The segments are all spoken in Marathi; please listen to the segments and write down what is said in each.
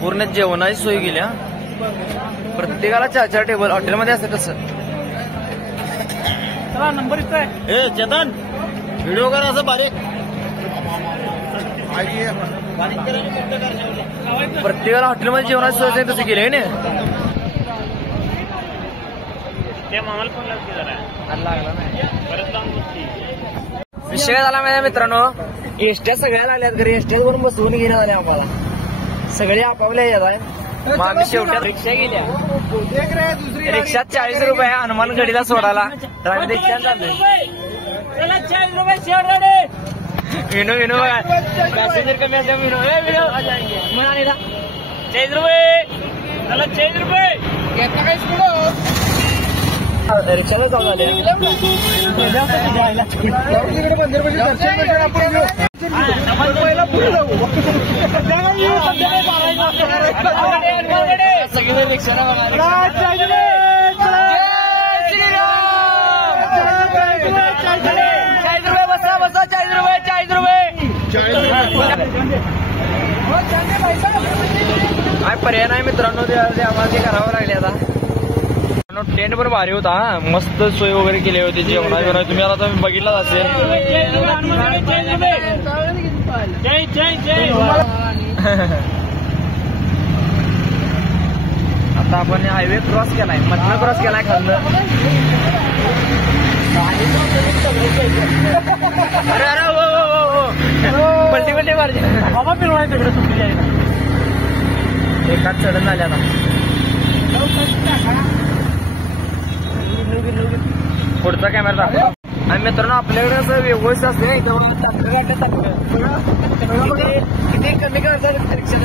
पूर्ण जेवणाची सोय केली. प्रत्येकाला 4-4 टेबल हॉटेलमध्ये असतं तसं. नंबर इथं आहे. ए चेतन व्हिडिओ करा असं बारीक. प्रत्येकाला हॉटेलमध्ये जेवणाची सोय तसं केली आहे ना. त्या मामाला फोन लागला नाही. परत विषय झाला माझ्या मित्रांनो, एसट्या सगळ्या लागल्यात घरी. एसट्या पण बसवून घेण्यात आल्या आम्हाला. सगळे आपापल्या येत आहे. मग आम्ही शेवटी रिक्षा गेल्या. रिक्षात 40 रुपये हनुमानगडीला सोडायला. तर आम्ही रिक्षात चाललोय. 40 रुपये शेवट. विनो बघा पॅसेंजर कमी असल्या विनो म्हणाले ना 40 रुपये. त्याला 40 रुपये घेतला काय पुढं रिक्षाला जाऊन आले. सगळे रिक्षाला बसा 40 रुपये. काय पर्याय नाही मित्रांनो, ते आम्हाला ते करावं लागले. आता टेंट पण भारी होता. मस्त सोय वगैरे केली होती जेवणाची. तुम्ही आता बघितलाच असेल. आता आपण हायवे क्रॉस केलाय. मधनं क्रॉस केलाय खाल्लं. अरे पलटी मारली बाबा. फिरवाय तिकडे सुट्टी आहे. एकाच चढण झाल्या ना. पुढचा कॅमेरा दाखवा. आणि मित्रांनो आपल्याकडे असं व्यवस्थित असते. किती कमी करता रिक्षा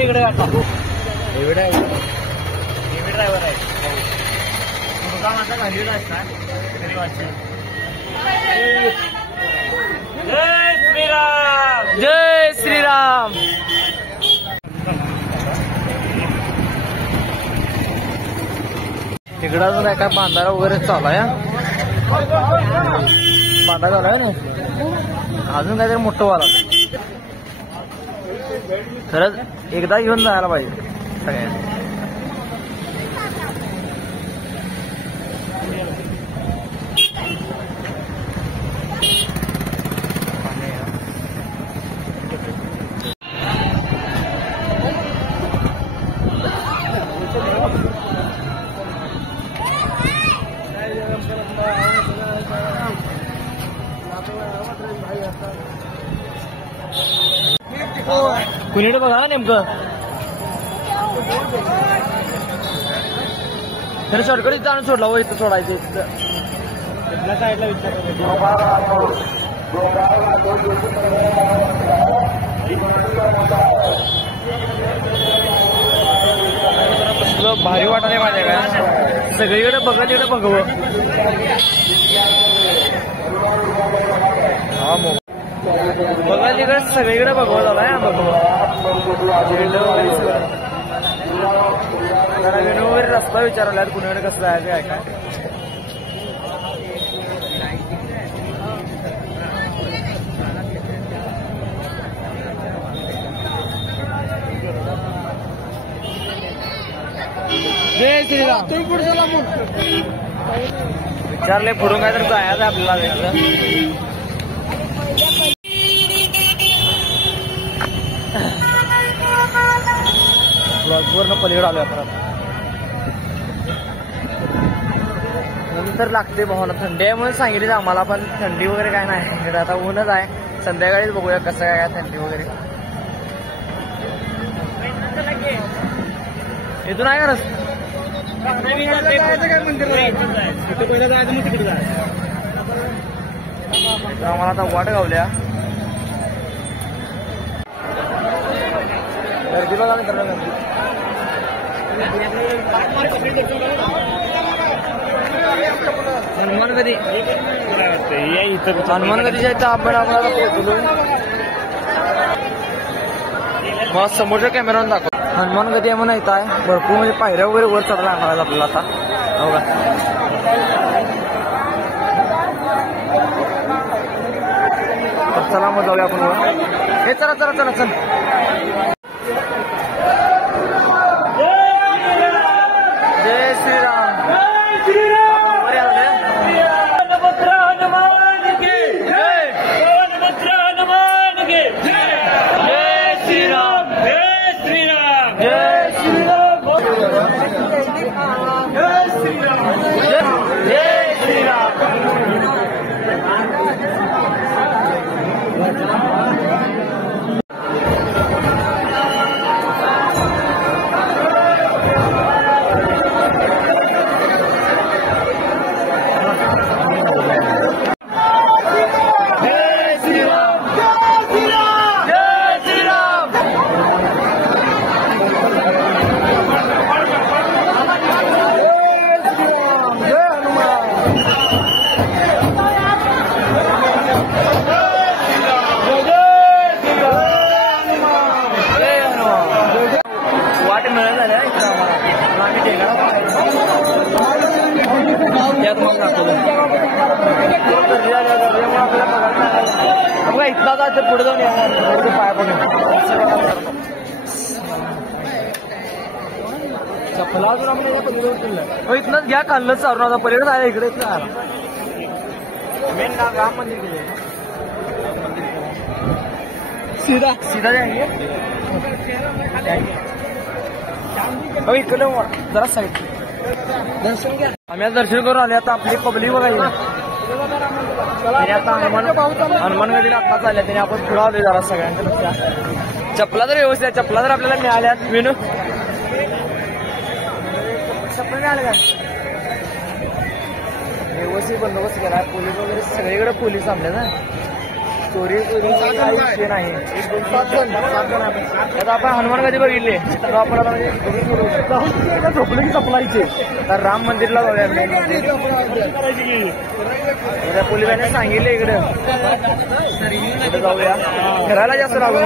इकडे आता एवढा ड्रायव्हर आहे. मुद्दाम असा घाललेला असणार तरी वाटते. जय श्रीराम. तिकडं अजून काय बांधारा वगैरे चालू आहे. बांधा झालाय ना अजून काहीतरी मोठं वाला. खरंच एकदा घेऊन जायला पाहिजे सगळ्यांना. कुणीकडे बघा नेमकं. तर शॉर्टकट इथं आणून सोडला. इथं सोडायचं साईडला विचार. भारी वाटायला माझ्या काय. सगळीकडे बघा तिकडे बघव. हा मग बघा तिकडे सगळीकडे बघवा झालाय. जरा वगैरे रस्ता विचारला कुणीकडे कसं आहे काय काय. जय श्रीराम. तुम्ही पुढे चला मग विचारले पुढून काय तर जायचं आपल्याला. ब्लॉगवरनं पलीकडे आलोय आपण. नंतर लागते भावना. थंडी आहे म्हणून सांगितलं आम्हाला, पण थंडी वगैरे काय नाही. आता ऊनच आहे. संध्याकाळीच बघूया कसं काय थंडी वगैरे. इथून आहे का रस्ता. आम्हाला आता वाट गावल्या. गर्दी बघा मित्रांनो. हनुमानगडीच्या इथं आपण पोहोचलो. मग समोरच्या कॅमेरावर दाखव. हनुमानगडी आहे म्हणून इथं आहे. भरपूर म्हणजे पायऱ्या वगैरे वर चढला आणायला आपल्याला आता. हो का चला मग जाऊया आपण. हे चला चला चला चल. जय श्रीराम. बलभद्र हनुमान के जय. बलभद्र हनुमान के जय. जय श्रीराम. जय श्रीराम. जय श्रीराम. जय श्रीराम. जय श्रीराम. इथला जायचं पुढे जाऊन येणार पाया पडून चपला अजून आम्ही इथनच घ्या खाल्लं चालू पलीकडे जायला इकडे मेन राम मंदिर गेले सीधा सीधा जाएंगे. इकडे जरा साईड दर्शन घ्या. आम्ही आज दर्शन करून आले. आता आपली पब्लिक बघायची आता हनुमान गडीला आता चालल्या त्याने आपण पुढे आलोय जरा सगळ्यांच्या लक्षात. चपला तर व्यवस्थित चपला तर आपल्याला मिळाल्यात. विनू चपला मिळाले का व्यवस्थित बंदोबस्त केला. पोलीस वगैरे सगळीकडे पोलीस थांबले ना. चोरी काही विषय नाही. 7 जण आता आपण हनुमान गडी बघितले तर आपण आता झोपले चपलायचे तर राम मंदिरला जाऊया. मेन मंदिर पोलिसांनी सांगितले इकडे जाऊया. फिरायला जास्त लागू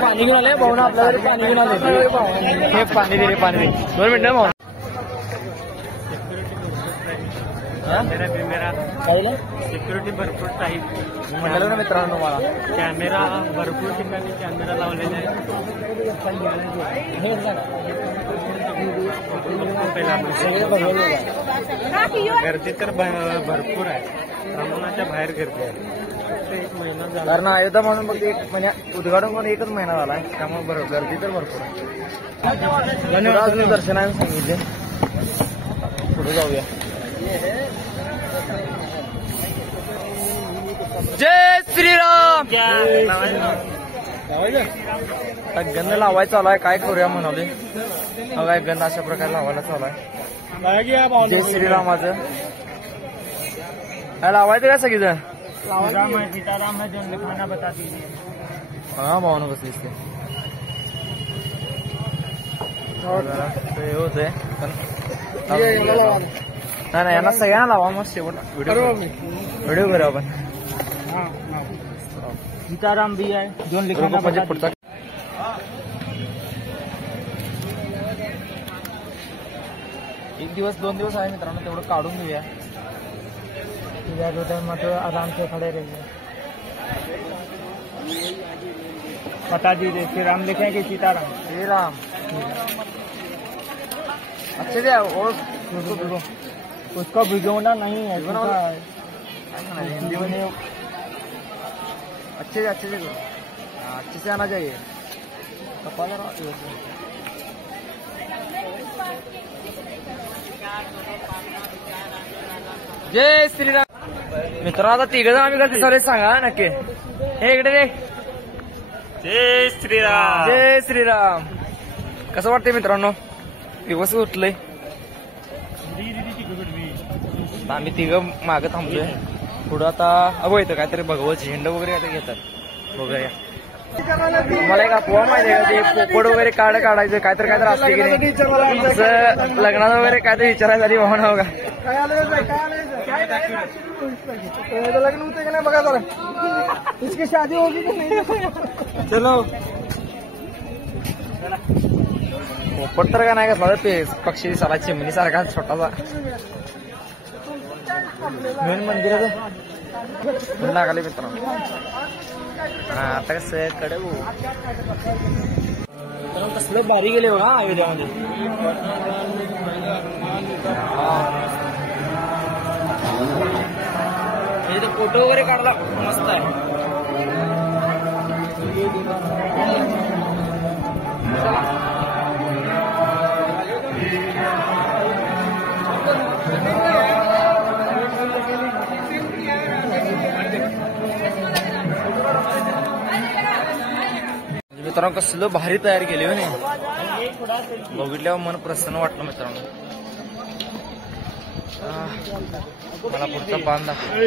पाणी घेऊन आले भाऊ ना. आपल्या घरी पाणी घेऊन आले. हे पाणी दे रे पाणी दे. 2 मिनिटं भाऊ. सिक्युरिटी भरपूर टाईट म्हटलं ना मित्रांनो मला. कॅमेरा भरपूर ठिकाणी कॅमेरा लावलेले आहेत. गर्दी तर भरपूर आहे. प्रमाणाच्या बाहेर गर्दी आहे. 1 महिना झाला कारण अयोध्या म्हणून फक्त 1 महिन्या उद्घाटन करून 1च महिना झाला आहे. त्यामुळे गर्दी तर भरपूर आहे. अजून दर्शनाने सांगितले पुढे जाऊया. जय श्रीराम. गंध लावायचा चालू आहे. काय करूया म्हणाले. काय गंध अशा प्रकारे लावायला चालू आहे. जय श्रीराम. माझं काय लावायचं काय सगळीजण. सीताराम है जो लिखाना बता दीजिए. हा भावना बसली इसके हे होत आहे पण नाही नाही यांना सगळ्यांना लावा. मग शेवट व्हिडिओ करू आपण. सीताराम भी है जो लिखाना म्हणजे पुढचा 1 दिवस 2 दिवस आहे मित्रांनो. तेवढं काढून घेऊया. मतलब आराम से खड़े रहिए. बता दीजिए श्री राम लिखे कि सीताराम. श्रीराम. अच्छे से और उसको भिगोना नहीं है. हिंदी में अच्छे से अच्छे से आना चाहिए. जय श्रीराम. मित्रांनो आता 3 जण आम्ही करते सर सांगा नक्की. हे इकडे रे. जय श्रीराम. जय श्रीराम. कसं वाटतंय मित्रांनो. दिवस उठलंय. आम्ही 3 मागं थांबलोय. पुढं आता येतं काहीतरी भगवत झेंड वगैरे काहीतरी घेतात. बघूया. मला एक अफवा माहिती आहे का. ते पोपट वगैरे काढायचं काहीतरी असते की नाही. तसं लग्नात वगैरे काहीतरी विचारायचं आधी भावना हो का. लग्न होते का नाही बघा जरा. इसकी शादी होगी की नाही. चलो पोपट तर काय नाही कसला ते पक्षी दिसायला चिमणी सारखा छोटासा मेन मंदिराचं लागले मित्रांनो. हा आता कसं कडे कसलं भारी गेले बघा अयोध्यामध्ये. फोटो वगैरे काढला मस्त आहे. मित्रांनो कसलं भारी तयार केली हो नाही बघितल्यावर मन प्रसन्न वाटलं मित्रांनो. मला पुढचा बांध दाखव.